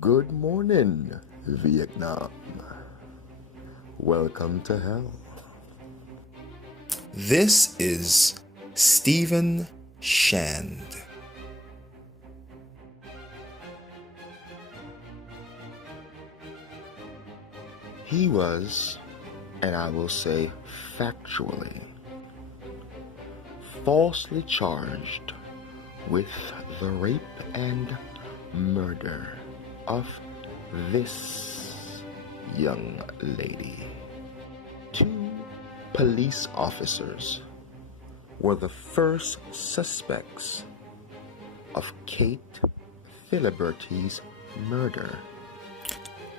Good morning, Vietnam. Welcome to hell. This is Stephen Shand. He was, and I will say factually, falsely charged with the rape and murder of this young lady. 2 police officers were the first suspects of Kate Filiberty's murder.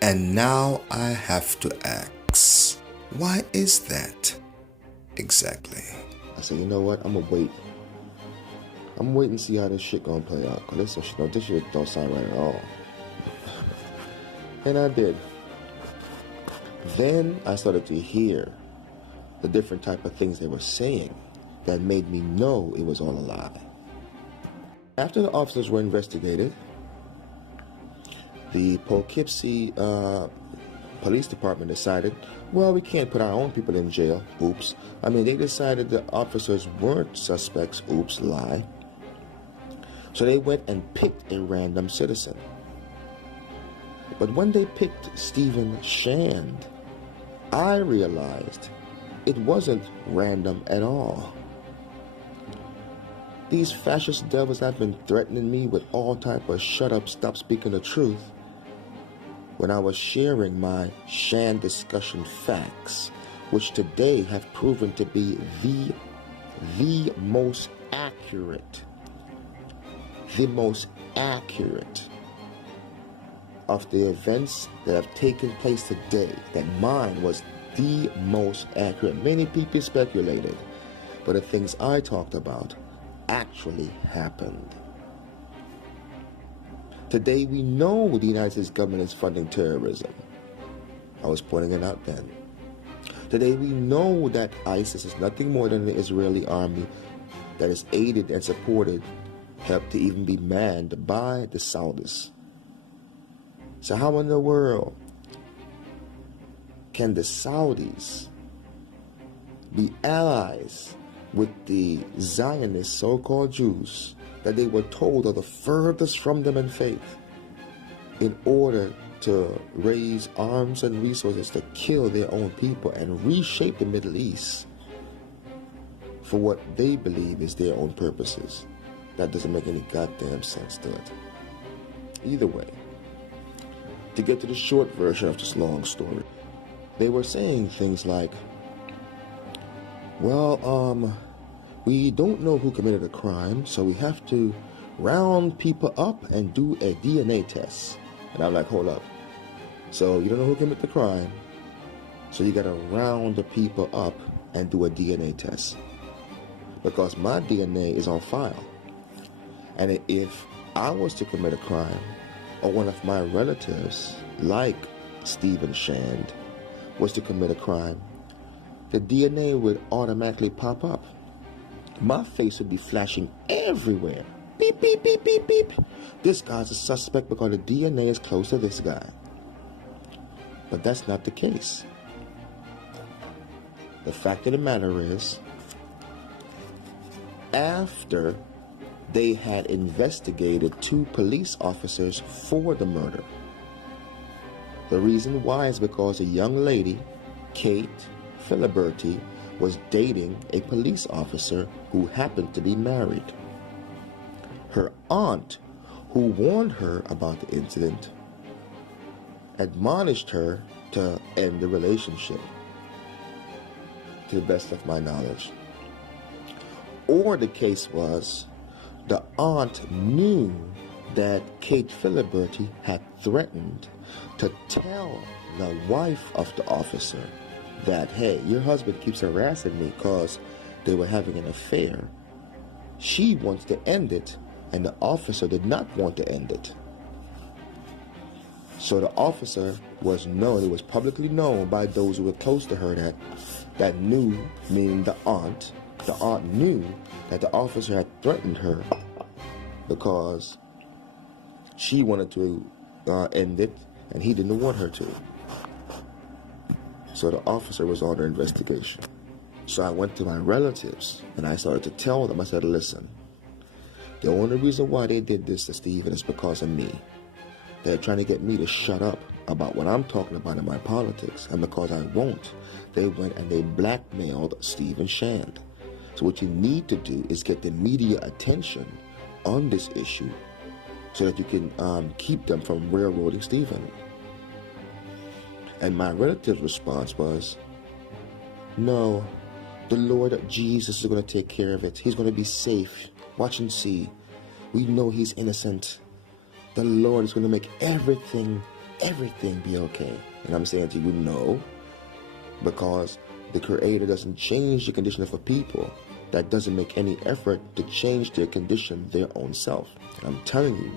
And now I have to ask, why is that exactly? I said, you know what? I'm gonna wait. I'm gonna wait and see how this shit gonna play out. Cause this shit don't sound right at all. And I did. Then I started to hear the different type of things they were saying that made me know it was all a lie. After the officers were investigated, the Poughkeepsie Police Department decided, well, we can't put our own people in jail. Oops. They decided the officers weren't suspects. Oops, lie. So they went and picked a random citizen. But when they picked Stephen Shand, I realized it wasn't random at all. These fascist devils have been threatening me with all type of shut up, stop speaking the truth when I was sharing my Shand discussion facts, which today have proven to be the most accurate of the events that have taken place today, that mine was the most accurate. Many people speculated, but the things I talked about actually happened. Today we know the United States government is funding terrorism. I was pointing it out then. Today we know that ISIS is nothing more than the Israeli army that is aided and supported, helped to even be manned by the Saudis. So how in the world can the Saudis be allies with the Zionist so-called Jews that they were told are the furthest from them in faith, in order to raise arms and resources to kill their own people and reshape the Middle East for what they believe is their own purposes? That doesn't make any goddamn sense to it. Either way, to get to the short version of this long story, they were saying things like, well, we don't know who committed a crime, so we have to round people up and do a DNA test. And I'm like, hold up. So you don't know who committed the crime, so you gotta round the people up and do a DNA test. Because my DNA is on file. And if I was to commit a crime, or one of my relatives, like Stephen Shand, was to commit a crime, the DNA would automatically pop up. My face would be flashing everywhere. Beep, beep, beep, beep, beep. This guy's a suspect because the DNA is close to this guy. But that's not the case. The fact of the matter is, after they had investigated 2 police officers for the murder, the reason why is because a young lady, Kate Filiberty, was dating a police officer who happened to be married. Her aunt, who warned her about the incident, admonished her to end the relationship, to the best of my knowledge. Or the case was, the aunt knew that Kate Filiberty had threatened to tell the wife of the officer that, hey, your husband keeps harassing me because they were having an affair. She wants to end it, and the officer did not want to end it. So the officer was known, it was publicly known by those who were close to her that knew, meaning the aunt knew that the officer had threatened her because she wanted to end it, and he didn't want her to. So the officer was on her investigation. So I went to my relatives, and I started to tell them, I said, listen, the only reason why they did this to Stephen is because of me. They're trying to get me to shut up about what I'm talking about in my politics, and because I won't, they went and they blackmailed Stephen Shand. So what you need to do is get the media attention on this issue so that you can keep them from railroading Stephen. And my relative's response was, no, the Lord Jesus is going to take care of it. He's going to be safe. Watch and see. We know he's innocent. The Lord is going to make everything be okay. And I'm saying to you, no, because the Creator doesn't change the condition of a people that doesn't make any effort to change their condition, their own self. And I'm telling you,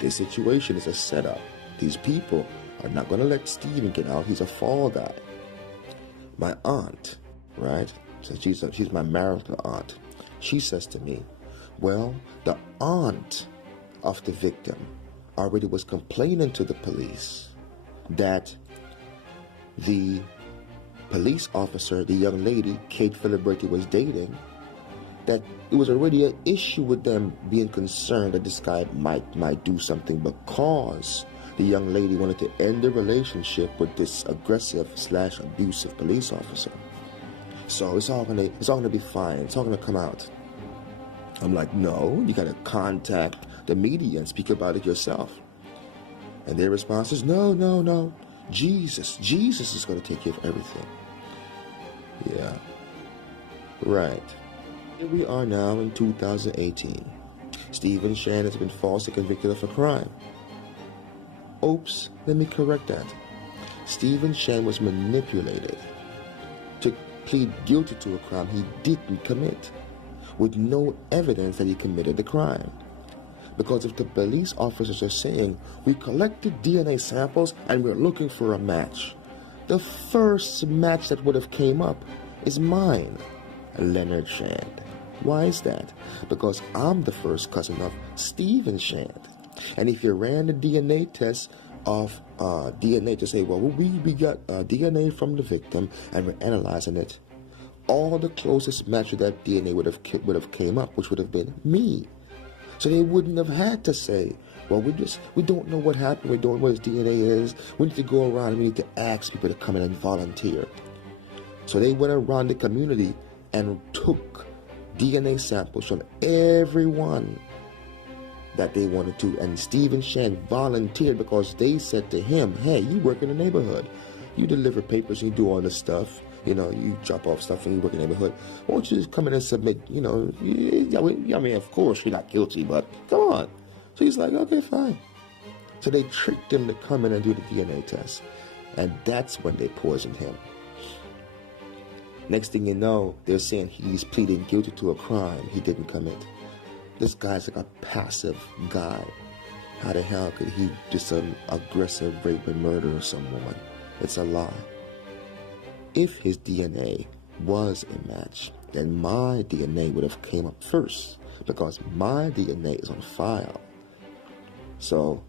this situation is a setup. These people are not going to let Stephen get out. He's a fall guy. My aunt, right? So she's my marital aunt. She says to me, well, the aunt of the victim already was complaining to the police that the police officer, the young lady Kate Filiberti was dating, that it was already an issue with them being concerned that this guy might do something because the young lady wanted to end the relationship with this aggressive/abusive police officer. So it's all gonna be fine. It's all gonna come out. I'm like, no, you gotta contact the media and speak about it yourself. And their response is, no. Jesus is gonna take care of everything. Yeah. Right. Here we are now in 2018. Stephen Shand has been falsely convicted of a crime. Oops, let me correct that. Stephen Shand was manipulated to plead guilty to a crime he didn't commit, with no evidence that he committed the crime. Because if the police officers are saying, we collected DNA samples and we're looking for a match, the first match that would have came up is mine, Leonard Shand. Why is that? Because I'm the first cousin of Stephen Shand. And if you ran the DNA test of DNA to say, well, we got DNA from the victim and we're analyzing it, all the closest match to that DNA would have came up, which would have been me. So they wouldn't have had to say, well, we don't know what happened, we don't know what his DNA is, we need to go around and we need to ask people to come in and volunteer. So they went around the community and took DNA samples from everyone that they wanted to, and Stephen Shand volunteered because they said to him, hey, you work in the neighborhood, you deliver papers, you do all this stuff, you drop off stuff and you work in the neighborhood, won't you just come in and submit, I mean, of course you're not guilty, but come on. So he's like, okay, fine. So they tricked him to come in and do the DNA test, and that's when they poisoned him. Next thing you know, they're saying he's pleading guilty to a crime he didn't commit. This guy's like a passive guy. How the hell could he just an aggressive rape and murder someone? It's a lie. If his DNA was a match, then my DNA would have came up first because my DNA is on file. So,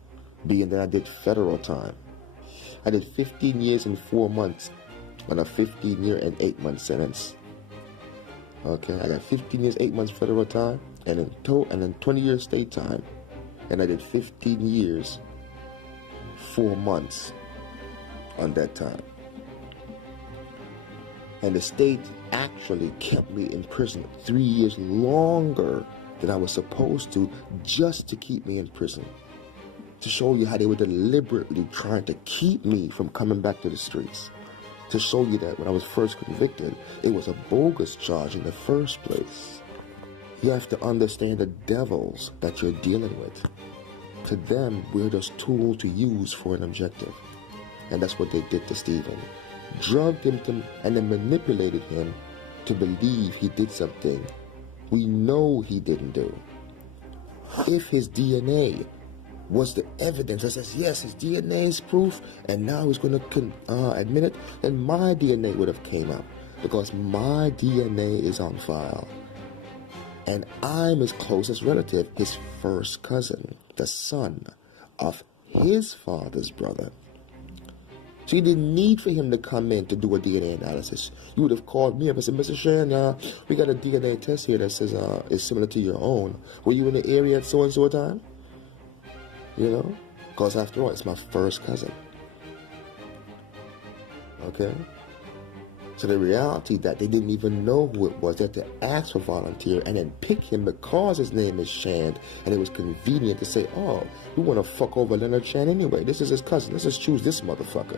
being that I did federal time, I did 15 years and 4 months on a 15-year and 8-month sentence. Okay, I got 15 years, 8 months federal time, and then 20 years state time, and I did 15 years, 4 months on that time. And the state actually kept me in prison 3 years longer than I was supposed to, just to keep me in prison. To show you how they were deliberately trying to keep me from coming back to the streets. To show you that when I was first convicted, it was a bogus charge in the first place. You have to understand the devils that you're dealing with. To them, we're just tools to use for an objective. And that's what they did to Stephen. Drugged him and then manipulated him to believe he did something we know he didn't do. If his DNA was the evidence that says, yes, his DNA is proof, and now he's going to admit it, then my DNA would have came up, because my DNA is on file. And I'm his closest relative, his first cousin, the son of his father's brother. So you didn't need for him to come in to do a DNA analysis. You would have called me up and said, Mr. Shan, we got a DNA test here that says it's similar to your own. Were you in the area at so-and-so time? You know? Because after all, it's my first cousin. Okay? So the reality that they didn't even know who it was, they had to ask for volunteer and then pick him because his name is Shand, and it was convenient to say, oh, we want to fuck over Leonard Shand anyway. This is his cousin. Let's just choose this motherfucker.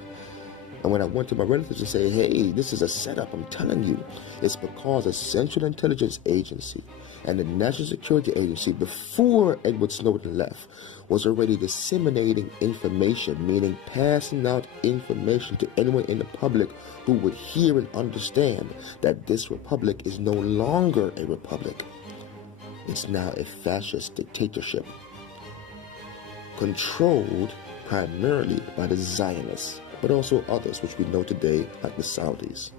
And when I went to my relatives and say, hey, this is a setup, I'm telling you, it's because the Central Intelligence Agency and the National Security Agency, before Edward Snowden left, was already disseminating information, meaning passing out information to anyone in the public who would hear and understand that this republic is no longer a republic. It's now a fascist dictatorship, controlled primarily by the Zionists, but also others, which we know today, like the Saudis.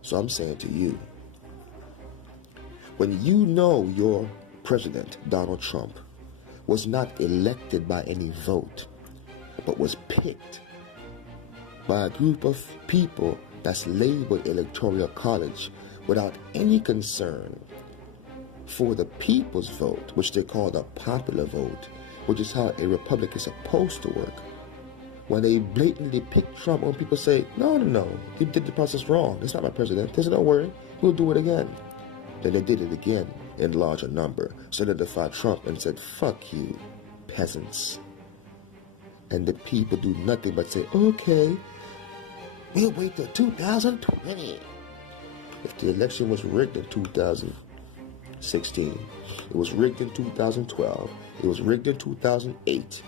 So I'm saying to you, when you know your president, Donald Trump, was not elected by any vote, but was picked by a group of people that's labeled electoral college without any concern for the people's vote, which they call the popular vote, which is how a republic is supposed to work. When they blatantly pick Trump, when people say, no, he did the process wrong, it's not my president, they said, don't worry, we'll do it again. Then they did it again in larger number, solidified Trump and said, fuck you, peasants. And the people do nothing but say, okay, we'll wait till 2020. If the election was rigged in 2016, it was rigged in 2012, it was rigged in 2008,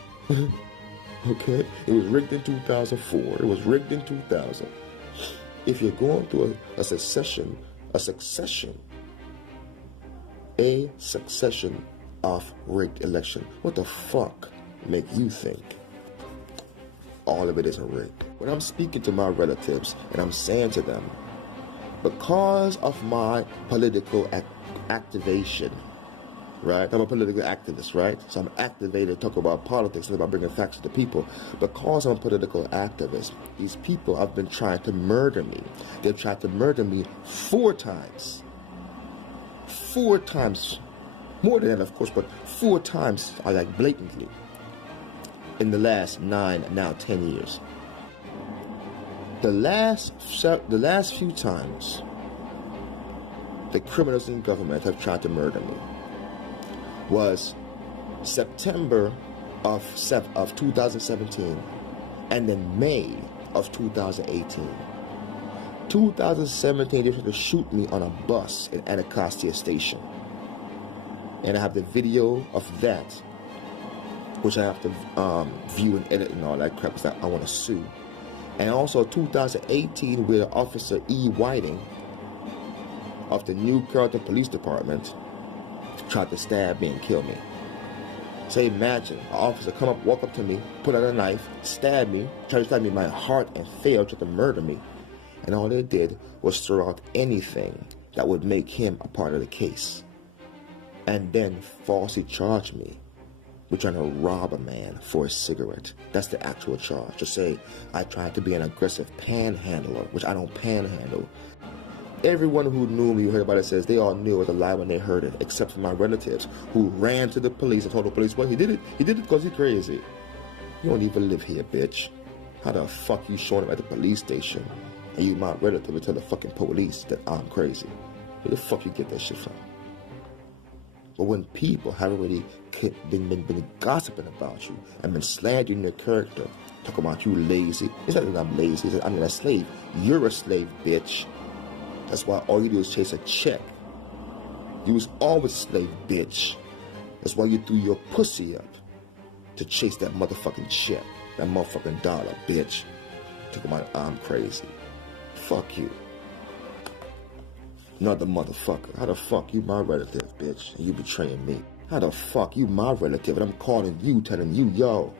okay? It was rigged in 2004, it was rigged in 2000. If you're going through a succession of rigged election, what the fuck make you think all of it isn't rigged? When I'm speaking to my relatives and I'm saying to them, because of my political activation, right? I'm a political activist, right? So I'm activated to talk about politics and about bringing facts to the people. Because I'm a political activist, these people have been trying to murder me. They've tried to murder me 4 times. 4 times. More than that, of course, but 4 times, like blatantly, in the last 9, now 10 years. The last few times the criminals in government have tried to murder me was September of 2017 and then May of 2018. 2017, they tried to shoot me on a bus in Anacostia Station. And I have the video of that, which I have to view and edit and all that crap, because I want to sue. And also 2018, where Officer E. Whiting of the New Carrollton Police Department tried to stab me and kill me. So imagine, an officer walk up to me, put out a knife, stab me, try to stab me in my heart and fail, try to murder me. And all they did was throw out anything that would make him a part of the case. And then falsely charge me with trying to rob a man for a cigarette. That's the actual charge. To say I tried to be an aggressive panhandler, which I don't panhandle. Everyone who knew me, who heard about it, says they all knew it was a lie when they heard it, except for my relatives, who ran to the police and told the police, well, he did it because he's crazy. You don't even live here, bitch. How the fuck you showing up at the police station and you my relative and tell the fucking police that I'm crazy? Where the fuck you get that shit from? But when people have already been gossiping about you and been slandering your character, talking about you lazy, it's not that I'm lazy, it's that I'm a slave. You're a slave, bitch. That's why all you do is chase a check. You was always a slave, bitch. That's why you threw your pussy up to chase that motherfucking check, that motherfucking dollar, bitch. Talking about I'm crazy. Fuck you. Another motherfucker. How the fuck you my relative, bitch, and you betraying me? How the fuck you my relative and I'm calling you, telling you, yo,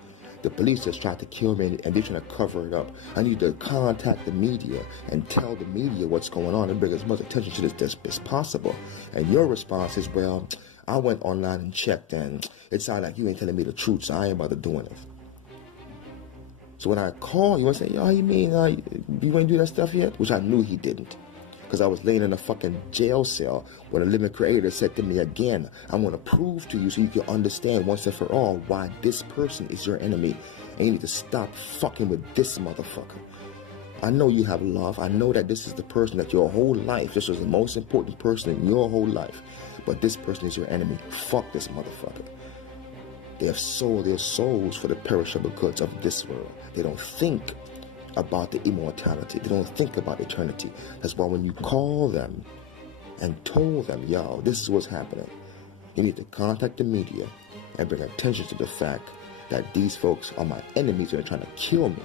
the police just tried to kill me and they're trying to cover it up. I need to contact the media and tell the media what's going on and bring as much attention to this as possible. And your response is, well, I went online and checked and It sounds like you ain't telling me the truth, so I ain't about to do it. So when I call you, I say, yo, how you mean? You ain't do that stuff yet? Which I knew he didn't. Because I was laying in a fucking jail cell when the living creator said to me again, I want to prove to you so you can understand once and for all why this person is your enemy. And you need to stop fucking with this motherfucker. I know you have love. I know that this is the person that your whole life, this was the most important person in your whole life. But this person is your enemy. Fuck this motherfucker. They have sold their souls for the perishable goods of this world. They don't think about the immortality. They don't think about eternity. That's why when you call them and told them, yo, this is what's happening, you need to contact the media and bring attention to the fact that these folks are my enemies and are trying to kill me.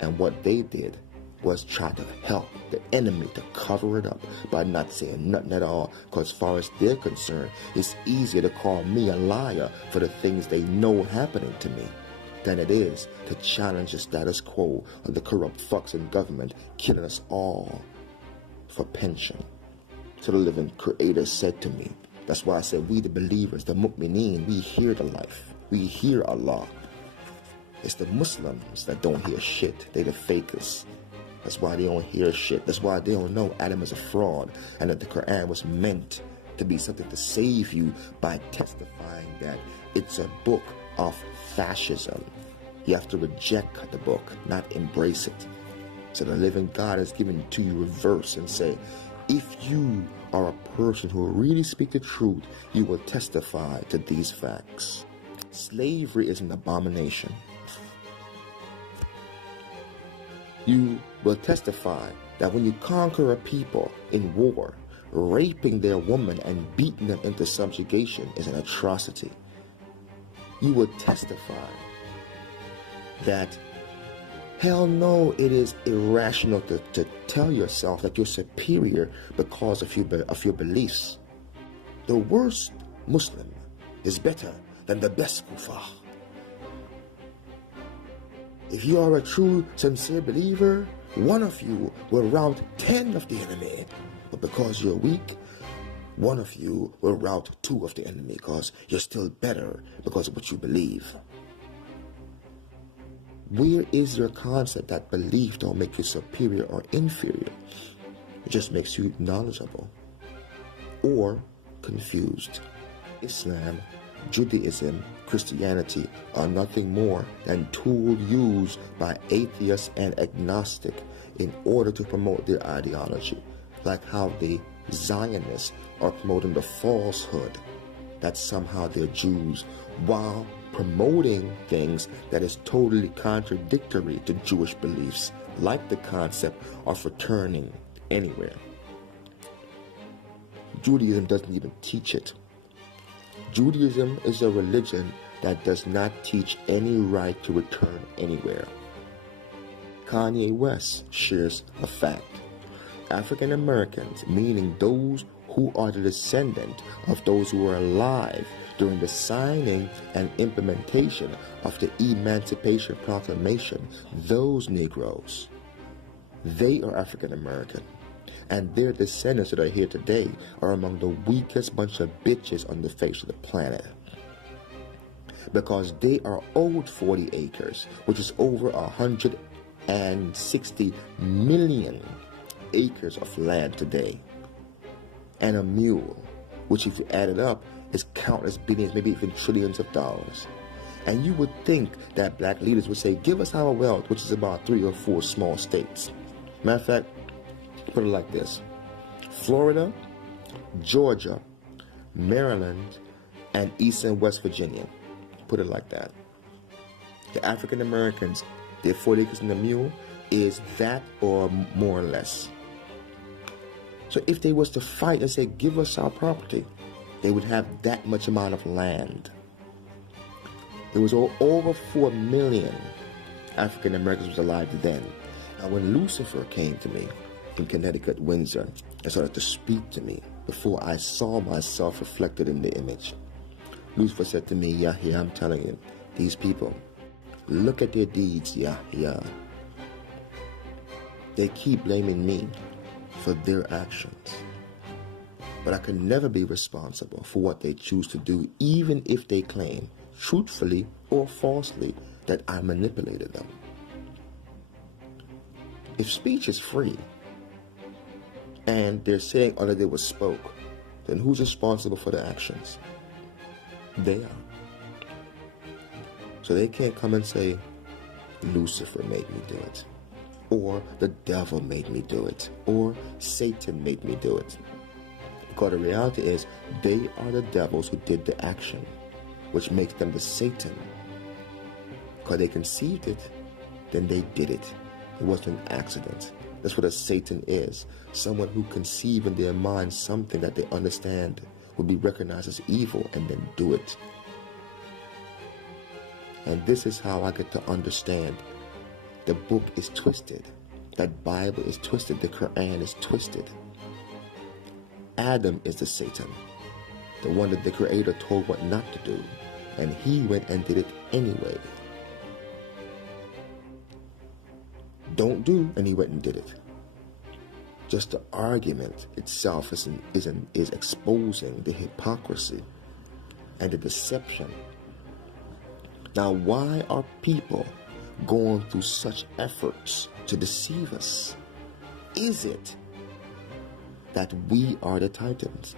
And what they did was try to help the enemy to cover it up by not saying nothing at all, because as far as they're concerned, it's easier to call me a liar for the things they know happening to me than it is to challenge the status quo of the corrupt fucks in government killing us all for pension. So the living creator said to me, that's why I said we the believers, the mu'mineen, we hear the life, we hear Allah. It's the Muslims that don't hear shit. They the fakers. That's why they don't hear shit. That's why they don't know Adam is a fraud and that the Quran was meant to be something to save you by testifying that it's a book of fascism. You have to reject the book, not embrace it. So the living God is giving to you reverse and say, if you are a person who will really speak the truth, you will testify to these facts. Slavery is an abomination. You will testify that when you conquer a people in war, raping their woman and beating them into subjugation is an atrocity. You will testify that hell no, it is irrational to tell yourself that you're superior because of your beliefs. The worst Muslim is better than the best kuffar. If you are a true, sincere believer, one of you will rout 10 of the enemy. But because you're weak, one of you will rout 2 of the enemy because you're still better because of what you believe. Where is your concept that belief don't make you superior or inferior? It just makes you knowledgeable or confused. Islam, Judaism, Christianity are nothing more than tools used by atheists and agnostic in order to promote their ideology, like how the Zionists are promoting the falsehood that somehow they're Jews while promoting things that is totally contradictory to Jewish beliefs, like the concept of returning anywhere. Judaism doesn't even teach it. Judaism is a religion that does not teach any right to return anywhere. Kanye West shares a fact. African Americans, meaning those who are the descendant of those who were alive during the signing and implementation of the Emancipation Proclamation, those Negroes, they are African American. And their descendants that are here today are among the weakest bunch of bitches on the face of the planet. Because they are owed 40 acres, which is over 160 million acres of land today. And a mule, which if you add it up, is countless billions, maybe even trillions of dollars. And you would think that black leaders would say, give us our wealth, which is about 3 or 4 small states. Matter of fact, put it like this: Florida, Georgia, Maryland, and East and West Virginia. Put it like that. The African Americans, their 40 acres and a mule is that or more or less. So if they was to fight and say, give us our property, they would have that much amount of land. There was over 4 million African Americans was alive then. Now when Lucifer came to me in Connecticut, Windsor, and started to speak to me before I saw myself reflected in the image, Lucifer said to me, Yahya, I'm telling you, these people, look at their deeds, Yahya. They keep blaming me for their actions. But I can never be responsible for what they choose to do, even if they claim, truthfully or falsely, that I manipulated them. If speech is free, and they're saying all that they was spoke, then who's responsible for the actions? They are. So they can't come and say, Lucifer made me do it, or the devil made me do it, or Satan made me do it. Because the reality is, they are the devils who did the action, which makes them the Satan. Because they conceived it, then they did it. It wasn't an accident. That's what a Satan is. Someone who conceives in their mind something that they understand will be recognized as evil and then do it. And this is how I get to understand the book is twisted. That Bible is twisted. The Quran is twisted. Adam is the Satan, the one that the Creator told what not to do, and he went and did it anyway. Don't do, and he went and did it. Just the argument itself is exposing the hypocrisy and the deception. Now, why are people going through such efforts to deceive us? Is it that we are the Titans?